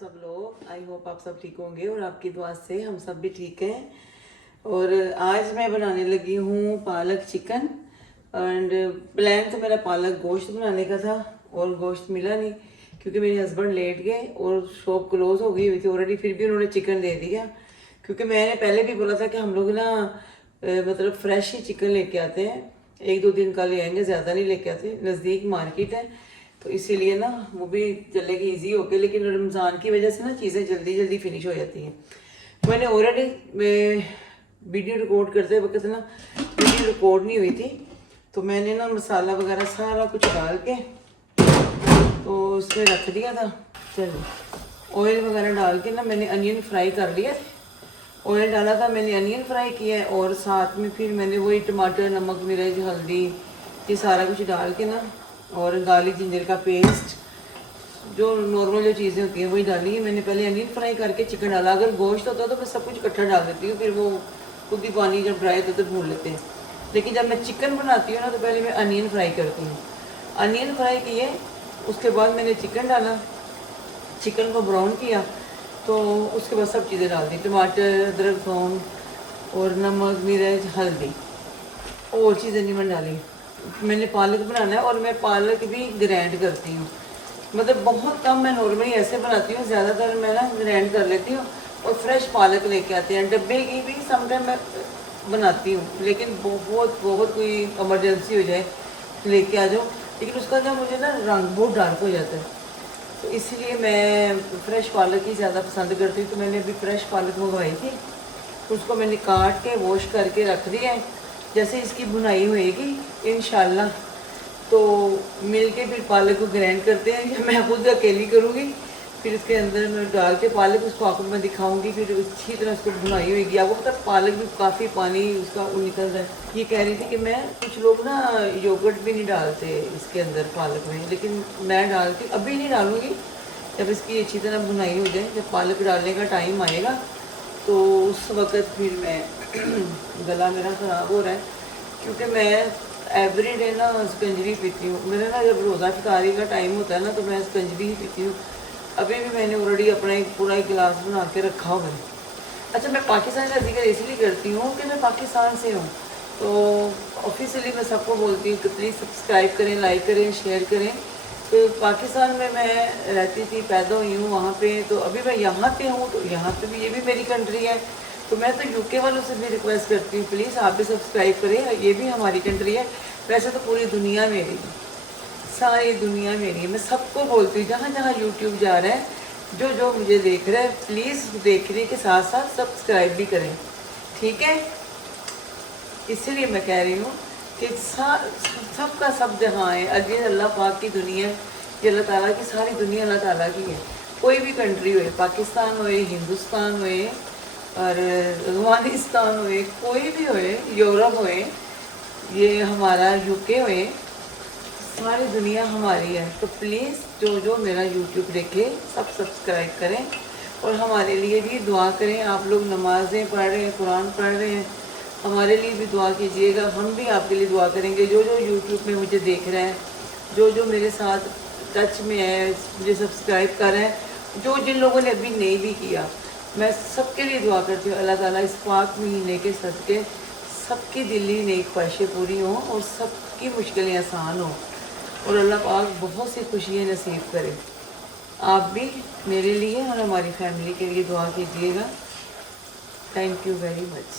सब लोग। I hope आप सब ठीक होंगे और आपकी दुआ से हम सब भी ठीक हैं। और आज मैं बनाने लगी हूँ पालक चिकन। एंड प्लान तो मेरा पालक गोश्त बनाने का था और गोश्त मिला नहीं क्योंकि मेरे हस्बैंड लेट गए और शॉप क्लोज हो गई हुई थी ऑलरेडी। फिर भी उन्होंने चिकन दे दिया क्योंकि मैंने पहले भी बोला था कि हम लोग ना मतलब फ्रेश ही चिकन लेके आते हैं, 1-2 दिन का ले आएंगे, ज़्यादा नहीं लेके आते। नज़दीक मार्केट है तो इसीलिए ना वो भी चलेगी ईजी होके। लेकिन रमज़ान की वजह से ना चीज़ें जल्दी जल्दी फिनिश हो जाती हैं। मैंने ऑलरेडी वीडियो रिकॉर्ड करते वक्त ना वीडियो रिकॉर्ड नहीं हुई थी तो मैंने ना मसाला वगैरह सारा कुछ डाल के तो उसमें रख दिया था। चलो ऑयल वगैरह डाल के ना मैंने अनियन फ्राई कर लिया। ऑयल डाला था, मैंने अनियन फ्राई किया है और साथ में फिर मैंने वही टमाटर, नमक, मिर्च, हल्दी ये सारा कुछ डाल के ना और गार्लिक जिंजर का पेस्ट, जो नॉर्मल जो चीज़ें होती हैं वही डाली है। मैंने पहले अनियन फ्राई करके चिकन डाला। अगर गोश्त होता तो मैं सब कुछ इकट्ठा डाल देती हूँ, फिर वो खुद ही पानी जब ड्राई होता तो भून लेते हैं। लेकिन जब मैं चिकन बनाती हूँ ना तो पहले मैं अनियन फ्राई करती हूँ। अनियन फ्राई किए उसके बाद मैंने चिकन डाला, चिकन को ब्राउन किया तो उसके बाद सब चीज़ें डाल दी, टमाटर, अदरक, थूम और नमक, मिर्च, हल्दी और चीज़ें नहीं मैंने डाली। मैंने पालक बनाना है और मैं पालक भी ग्राइंड करती हूँ, मतलब बहुत कम मैं नॉर्मली ऐसे बनाती हूँ, ज़्यादातर मैं ना ग्राइंड कर लेती हूँ। और फ्रेश पालक लेके आते हैं, डब्बे की भी समटाइम मैं बनाती हूँ, लेकिन बहुत बहुत कोई इमरजेंसी हो जाए लेके आ जाओ। लेकिन उसका क्या मुझे ना रंग बहुत डार्क हो जाता है तो इसलिए मैं फ़्रेश पालक ही ज़्यादा पसंद करती हूँ। तो मैंने अभी फ़्रेश पालक मंगवाई थी, उसको मैंने काट के वॉश करके रख दिया है। जैसे इसकी बुनाई होएगी इंशाल्लाह तो मिल के फिर पालक को ग्राइंड करते हैं, या मैं खुद अकेली करूँगी। फिर इसके अंदर मैं डाल के पालक उसको आपको मैं दिखाऊंगी, फिर अच्छी तरह उसको बुनाई होगी। आपको पता है पालक भी काफ़ी पानी उसका निकल रहा है। ये कह रही थी कि मैं कुछ लोग ना योगर्ट भी नहीं डालते इसके अंदर पालक में, लेकिन मैं डालती, अभी नहीं डालूँगी, जब इसकी अच्छी तरह बुनाई हो जाए, जब पालक डालने का टाइम आएगा तो उस वक़्त फिर मैं गला मेरा ख़राब हो रहा है क्योंकि मैं एवरी डे ना स्कंजरी पीती हूँ। मेरा ना जब रोज़ा इफ्तारी का टाइम होता है ना तो मैं स्कंजरी ही पीती हूँ। अभी भी मैंने ऑलरेडी अपना एक पूरा एक गिलास बना के रखा हुआ है। अच्छा, मैं पाकिस्तान का जिक्र इसलिए करती हूँ कि मैं पाकिस्तान से हूँ तो ऑफिशियली मैं सबको बोलती हूँ कि प्लीज़ सब्सक्राइब करें, लाइक करें, शेयर करें। तो पाकिस्तान में मैं रहती थी, पैदा हुई हूँ वहाँ पे, तो अभी मैं यहाँ पे हूँ तो यहाँ पे भी ये भी मेरी कंट्री है। तो मैं तो यूके वालों से भी रिक्वेस्ट करती हूँ प्लीज़ आप भी सब्सक्राइब करें, ये भी हमारी कंट्री है। वैसे तो पूरी दुनिया मेरी है, सारी दुनिया मेरी है। मैं सबको बोलती हूँ जहाँ जहाँ यूट्यूब जा रहा है, जो जो मुझे देख रहा है प्लीज़ देखने के साथ साथ सब्सक्राइब भी करें, ठीक है। इसीलिए मैं कह रही हूँ कि सबका सब जहाँ है, अगेन अल्लाह पाक की दुनिया, ये अल्लाह ताला की सारी दुनिया अल्लाह ताला की है। कोई भी कंट्री हो, पाकिस्तान हो, हिंदुस्तान हो और अफगानिस्तान हो, कोई भी हो, यूरोप हो, ये हमारा यूके हो, सारी दुनिया हमारी है। तो प्लीज़ जो जो मेरा यूट्यूब देखे सब सब्सक्राइब करें और हमारे लिए भी दुआ करें। आप लोग नमाज़ें पढ़ रहे हैं, कुरान पढ़ रहे हैं, हमारे लिए भी दुआ कीजिएगा, हम भी आपके लिए दुआ करेंगे। जो जो यूट्यूब में मुझे देख रहे हैं, जो जो मेरे साथ टच में है, मुझे सब्सक्राइब कर रहे हैं, जो जिन लोगों ने अभी नहीं भी किया, मैं सबके लिए दुआ करती हूँ अल्लाह ताला इस पाक महीने के सदके सबकी दिली नई ख्वाहिशें पूरी हों और सबकी मुश्किलें आसान हों और अल्लाह पाक बहुत सी खुशियाँ नसीब करे। आप भी मेरे लिए और हमारी फैमिली के लिए दुआ कीजिएगा। Thank you very much.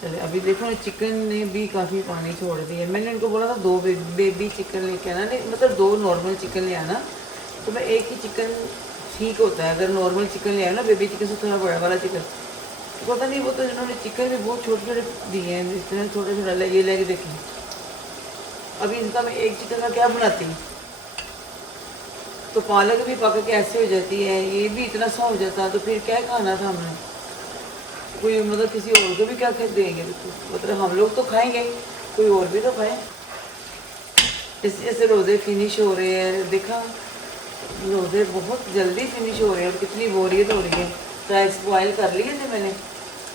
चलिए अभी देखो ना चिकन ने भी काफ़ी पानी छोड़ दिया। मैंने उनको बोला था 2 बेबी चिकन लेके आना, नहीं मतलब 2 नॉर्मल चिकन ले आना। तो मैं एक ही चिकन ठीक होता है, अगर नॉर्मल चिकन ले आया ना बेबी चिकन से थोड़ा बड़ा वाला चिकन, तो पता नहीं वो तो इन्होंने चिकन भी बहुत छोटे छोटे दिए हैं, इतने छोटे छोटे ये लेके देखें। अभी इनका मैं एक चिकन का क्या बनाती हूँ, तो पालक भी पक के ऐसे हो जाती है, ये भी इतना सा हो जाता, तो फिर क्या खाना था हमने, कोई मतलब किसी और को भी क्या देंगे, मतलब हम लोग तो खाएंगे, कोई और भी तो खाए। जैसे जैसे रोज़े फिनिश हो रहे हैं, देखा रोज़े बहुत जल्दी फिनिश हो रहे हैं और कितनी बोरियत हो रही है। राइस बॉयल कर लिए थे मैंने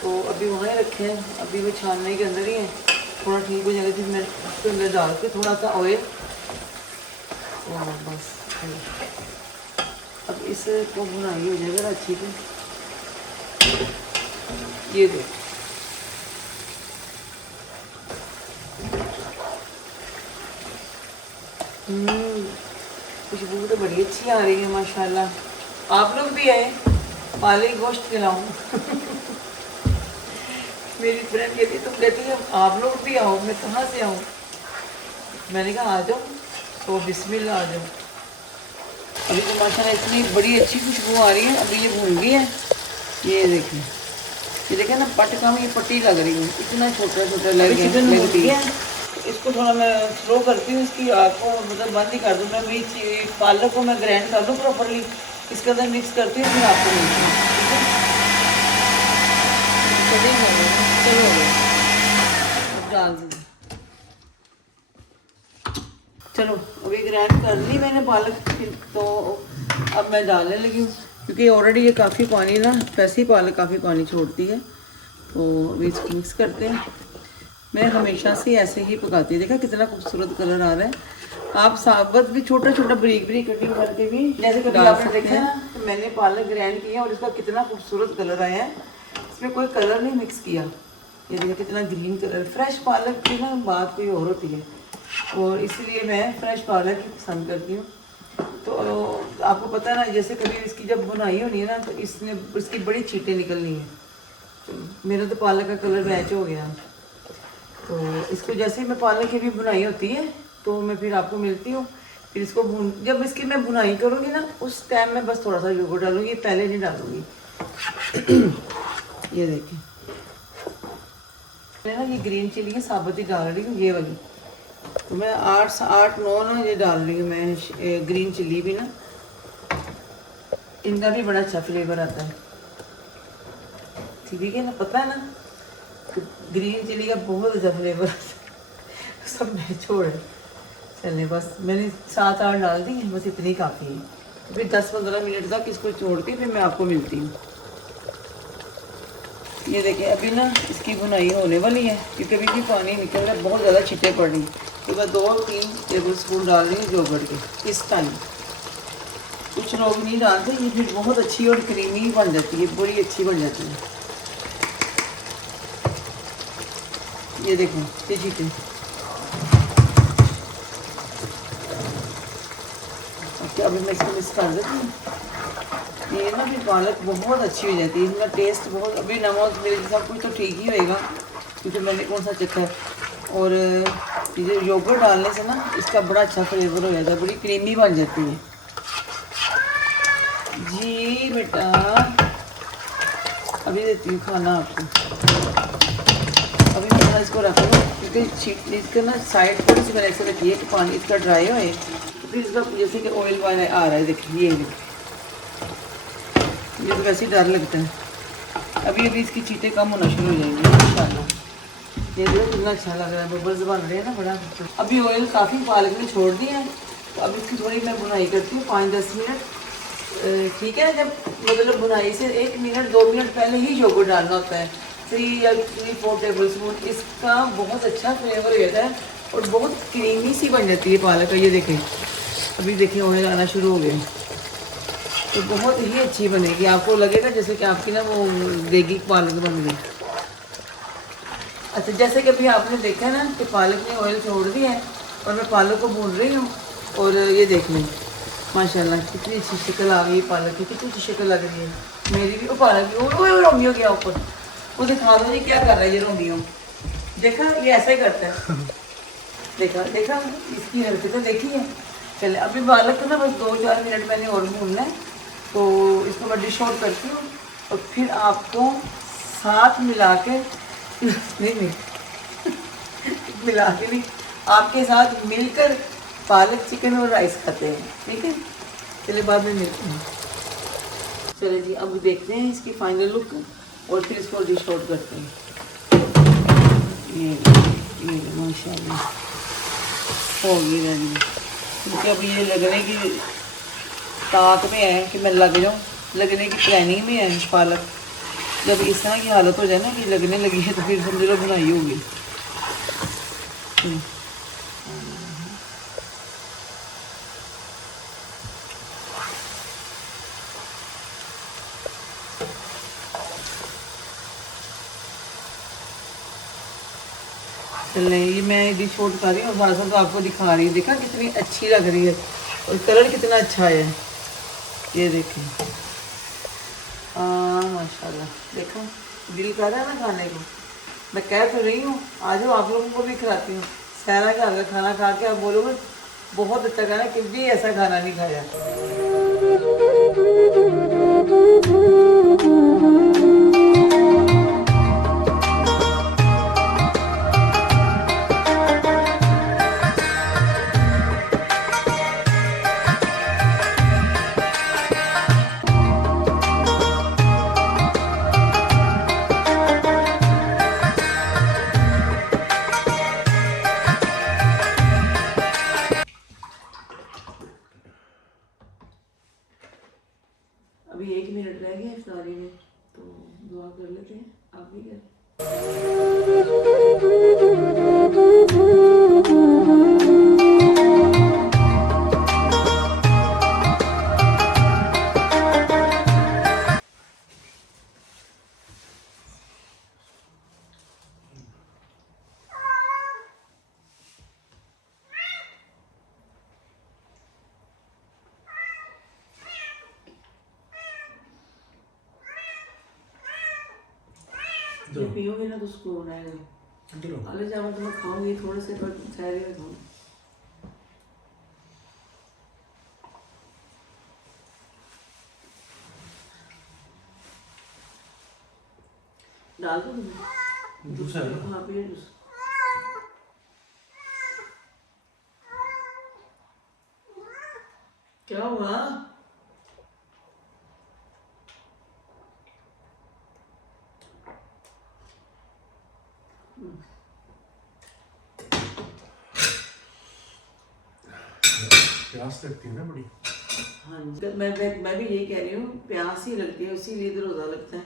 तो अभी वहाँ ही रखे हैं, अभी वो छानने के अंदर ही है, थोड़ा ठीक हो जाएगा। फिर मैं उसके अंदर डाल के थोड़ा सा ऑयल और बस। अब इस इसको बुनाई हो जाएगा अच्छी से। ये देख, खुशबू तो बड़ी अच्छी आ रही है माशाल्लाह। आप लोग भी आए, पालक गोश्त खिलाऊं। मेरी फ्रेंड कहती तुम कहती है आप लोग भी आओ, मैं कहाँ से आऊँ? मैंने कहा आ जाओ, तो बिस्मिल्लाह आ जाओ। अभी तो माशाल्लाह इतनी बड़ी अच्छी खुशबू आ रही है। अभी ये भून गई है, ये देखें ना, पट कम, ये पट्टी लग रही है, इतना छोटा छोटा लगती है। इसको थोड़ा मैं स्लो करती हूँ, इसकी आग को मतलब बंद ही कर दूँ। मैं बीच पालक को मैं ग्राइंड कर दूँ प्रॉपरली, इसके अंदर मिक्स करती हूँ, फिर आपको मिलती हूँ। चलो डाल दीजिए। चलो अभी ग्राइंड कर ली मैंने पालक, तो अब मैं डालने लगी हूँ, क्योंकि ऑलरेडी ये काफ़ी पानी ना, वैसे ही पालक काफ़ी पानी छोड़ती है। तो अभी इसको मिक्स करते हैं। मैं हमेशा से ऐसे ही पकाती हूँ। देखा कितना खूबसूरत कलर आ रहा है। आप साबुत भी छोटा छोटा बरीक बरीक कटिंग करके भी जैसे कभी आपने देखा है ना, तो मैंने पालक ग्राइंड किया और इसका कितना खूबसूरत कलर आया है। इसमें कोई कलर नहीं मिक्स किया। ये देखिए कितना ग्रीन कलर। फ्रेश पालक की ना बात कोई और होती है, और इसलिए मैं फ्रेश पालक ही पसंद करती हूँ। तो आपको पता है ना, जैसे कभी इसकी जब बुनाई होनी है ना, तो इसकी बड़ी छींटें निकलनी है। तो मेरा तो पालक का कलर मैच हो गया। तो इसको जैसे ही मैं पालक की भी बुनाई होती है, तो मैं फिर आपको मिलती हूँ। फिर इसको जब इसकी मैं बुनाई करूँगी ना, उस टाइम में बस थोड़ा सा योगर्ट डालूँगी, पहले नहीं डालूँगी। ये देखिए, मैं ना ये ग्रीन चिली है साबुत ही डाल रही हूँ, ये वाली। तो मैं 8-9 ना ये डाल रही हूँ मैं, ग्रीन चिली भी ना, इनका भी बड़ा अच्छा फ्लेवर आता है। ठीक है ना, पता है ना, तो ग्रीन चिली का बहुत अच्छा फ्लेवर आता है। सब मैं छोड़े चले, बस मैंने 7-8 डाल दी, बस इतनी काफ़ी है। तो फिर 10-15 मिनट तक इसको छोड़ के फिर मैं आपको मिलती हूँ। ये देखिए अभी ना इसकी बुनाई होने वाली है, क्योंकि अभी भी पानी निकल रहा है, बहुत ज़्यादा छींटें पड़ रही। तो मैं 2-3 टेबल स्पून डाल रही हूँ योगर्ट के इस टाइम। कुछ लोग नहीं डालते, ये फिर बहुत अच्छी और क्रीमी बन जाती है, बड़ी अच्छी बन जाती है। ये देखो ये छींटें। अच्छा अभी मैं इसको मिक्स कर देती हूँ। ये ना फिर पालक बहुत अच्छी हो जाती है, इसका टेस्ट बहुत। अभी नमक मेरे सब कुछ तो ठीक ही होएगा, क्योंकि मैंने कौन सा चखा है। और ये योगर्ट डालने से ना इसका बड़ा अच्छा फ्लेवर हो जाता है, बड़ी क्रीमी बन जाती है। जी बेटा, अभी देती हूँ खाना आपको। अभी मैं थोड़ा इसको रख लूँ, क्योंकि इसका ना साइड थोड़ी सी मैंने ऐसे रखी है कि पानी इसका ड्राई होए। तो फिर इसका जैसे कि ऑयल वाला आ रहा है, देखिए ये तो वैसे ही डर लगता है। अभी इसकी चीटें कम होना शुरू हो जाएंगी इंशाल्लाह। ये देखो कितना अच्छा लग रहा है, बबल्स बन रहे हैं ना, बड़ा। अभी ऑयल काफ़ी पालक में छोड़ दिया है, तो अब इसकी थोड़ी मैं बुनाई करती हूँ 5-10 मिनट। ठीक है, जब मतलब बुनाई से 1 मिनट 2 मिनट पहले ही योगर्ट डालना होता है, 3 या 4 टेबल स्पून। इसका बहुत अच्छा फ्लेवर हो जाता है और बहुत क्रीमी सी बन जाती है पालक। ये देखें, अभी देखें ऑयल आना शुरू हो गया, तो बहुत ही अच्छी बनेगी। आपको लगेगा जैसे कि आपकी ना वो देगी पालक बन गई। अच्छा, जैसे कि अभी आपने देखा ना कि पालक ने ऑयल छोड़ दिया है और मैं पालक को भून रही हूँ। और ये देख लें माशाल्लाह कितनी अच्छी शक्ल आ गई है पालक की, कितनी अच्छी शक्ल लग रही है मेरी भी। वो पालक भी वो रोमियो गया ऊपर, वो दिखा दो जी क्या कर रहा है ये रोमियो। देखा, ये ऐसा ही करता है। देखा इसकी हरकतें देखी है। चले अभी पालक को ना बस 2-4 मिनट मैंने और भूनना है, तो इसको मैं डिश आउट करती हूँ और फिर आपको साथ मिला के नहीं मिला के नहीं, आपके साथ मिलकर पालक चिकन और राइस खाते हैं। ठीक है, चलिए बाद में मिलते हैं। चलिए जी, अब देखते हैं इसकी फाइनल लुक और फिर इसको डिश आउट करते हैं। ये माशाल्लाह हो गई रेडी, क्योंकि अब ये लगने की ताक में है कि मैं लग जाऊँ, लगने की प्लानिंग में है पालक। जब इस तरह की हालत हो जाए ना कि लगने लगी है, तो फिर समझ लो बुनाई होगी। चल नहीं, ये मैं डिश आउट कर रही हूँ और साथ साथ आपको दिखा रही हूँ। देखा कितनी अच्छी लग रही है और कलर कितना अच्छा है, ये देखें। माशाल्लाह, देखो दिल कर रहा है ना खाने को। मैं कह तो रही हूँ आ जाओ, आप लोगों को भी खिलाती हूँ। सारा का अगर खाना खा के आप बोलोगे बहुत अच्छा खाना, कि भी ऐसा खाना नहीं खाया। अभी 1 मिनट रह गया इफ्तारी में, तो दुआ कर लेते हैं। आप भी करें। जो पियोगे ना तो सुकून आएगा। आलू चावल तो मैं खाऊंगी थोड़े से, पर ठहरे में खाऊंगी। डाल दो तुम्हें दूसरा है ना? हाँ पिए जूस। क्या हुआ? प्यास लगती है ना बड़ी। हाँ जी, मैं भी यही कह रही हूँ, प्यास ही लगती है, इसीलिए तो रोज़ा लगता है।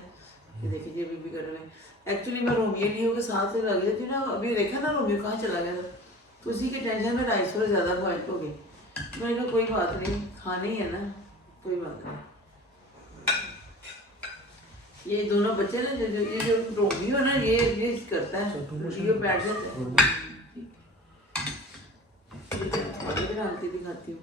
ये देखिए ये भी कर रहे हैं। एक्चुअली मैं रोमियो लियो के साथ लग जाती ना, अभी देखा ना रोमियो कहाँ चला गया था, तो उसी के टेंशन में 250 ज़्यादा पॉइंट हो गए। मैंने कहा कोई बात नहीं, खाने ही है ना, कोई बात नहीं। ये दोनों बच्चे ना, ये जो रोमियो है ना, ये करता है, रोमियो बैठ जाता है। डालती दिखाती हूँ।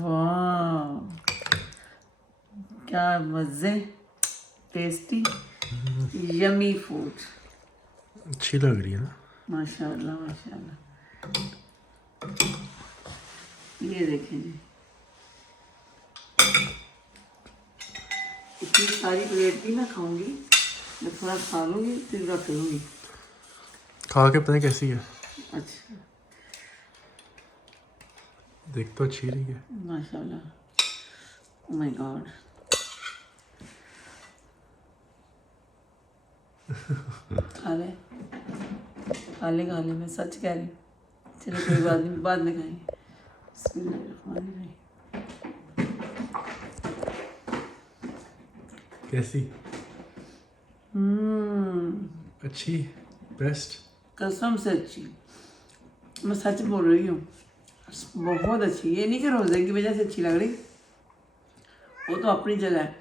वाह क्या मज़े, टेस्टी यमी फूड। अच्छी लग रही है ना माशाल्लाह माशाल्लाह। ये देखें जी, इतनी सारी प्लेट भी ना खाऊंगी, मैं थोड़ा खा लूँगी फिर रख लूँगी। खा के पता है कैसी है? अच्छा देख तो अच्छी रही है माशाल्लाह। Oh my God. खा ले खा ले खा ले, मैं सच कह रही हूँ। चलो कोई बात नहीं, बाद में खाएंगे। बिस्मिल्लाहिर्रहमानिर्रहीम। कैसी? अच्छी, बेस्ट, कसम से अच्छी, मैं सच बोल रही हूँ, बहुत अच्छी। ये नहीं कि रोज़े की वजह से अच्छी लग रही, वो तो अपनी जगह है,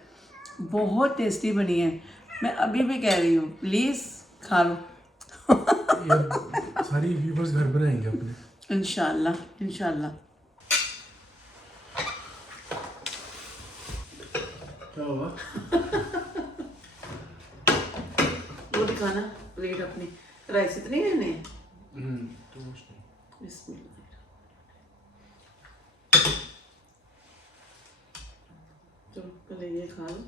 बहुत टेस्टी बनी है। मैं अभी भी कह रही हूँ प्लीज़ खा लो। ये सारी व्यूवर्स घर बनाएंगे अपने, इंशाल्लाह इंशाल्लाह। क्या हुआ? वो दिखाना प्लेट अपनी, राइस इतनी लेने हैं। तो कुछ नहीं। बिस्मिल्लाह। चलो पहले ये खा लो,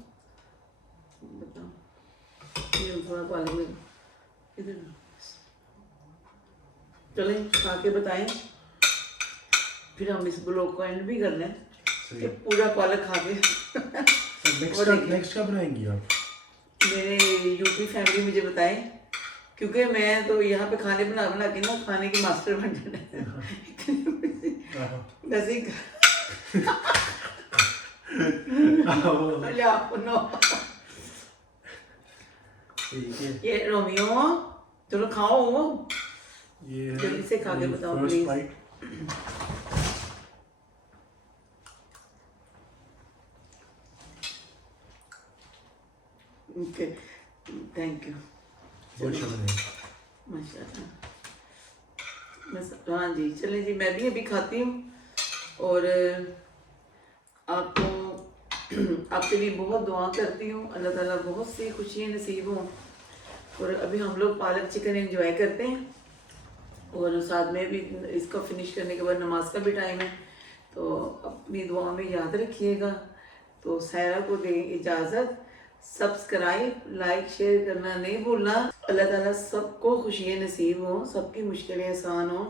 बताओ ये थोड़ा पालक में इधर। चले खा के बताएं, फिर हम इस ब्लॉग को एंड भी करना है कि पूरा पालक खा के। नेक्स्ट क्या बनाएंगी आप? मेरे यूपी फैमिली मुझे बताएं, क्योंकि मैं तो यहाँ पे खाने बना बना के ना खाने की मास्टर बन जाना वैसे ये रोमियो चलो खाओ, ये जल्दी से खा के बताओ प्लीज। Thank you. बहुत शुक्रिया। माशाल्लाह। हाँ जी, चलें जी, मैं भी अभी खाती हूँ और आपको आपके लिए बहुत दुआ करती हूँ, अल्लाह ताला बहुत सी खुशियाँ नसीब हों। और अभी हम लोग पालक चिकन एंजॉय करते हैं और साथ में भी इसको फिनिश करने के बाद नमाज का भी टाइम है, तो अपनी दुआ में याद रखिएगा। तो सायरा को दें इजाज़त, सब्सक्राइब लाइक शेयर करना नहीं भूलना। अल्लाह ताला सबको खुशियाँ नसीब हों, सबकी मुश्किलें आसान हों।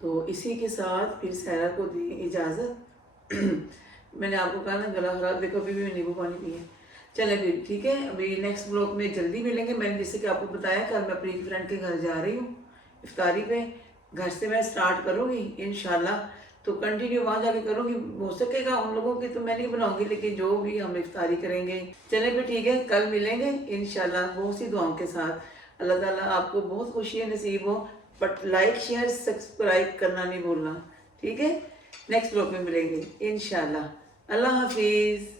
तो इसी के साथ फिर सायरा को दें इजाज़त। मैंने आपको कहा ना गला खराब, देखो अभी भी मैं नींबू पानी पिए। चले फिर ठीक है, अभी नेक्स्ट ब्लॉग में जल्दी मिलेंगे। मैंने जैसे कि आपको बताया कल मैं अपनी फ्रेंड के घर जा रही हूँ इफ्तारी पे, घर से मैं स्टार्ट करूँगी इंशाल्लाह, तो कंटिन्यू वहाँ जाके करूँगी। हो सकेगा उन लोगों की तो मैं नहीं बनाऊँगी, लेकिन जो भी हम इफ्तारी करेंगे। चले फिर ठीक है, कल मिलेंगे इंशाल्लाह बहुत सी दुआओं के साथ। अल्लाह ताला आपको बहुत खुशियाँ नसीब हो, बट लाइक शेयर सब्सक्राइब करना नहीं भूलना, ठीक है। नेक्स्ट ब्लॉग में मिलेंगे इंशाल्लाह। अल्लाह हाफिज़।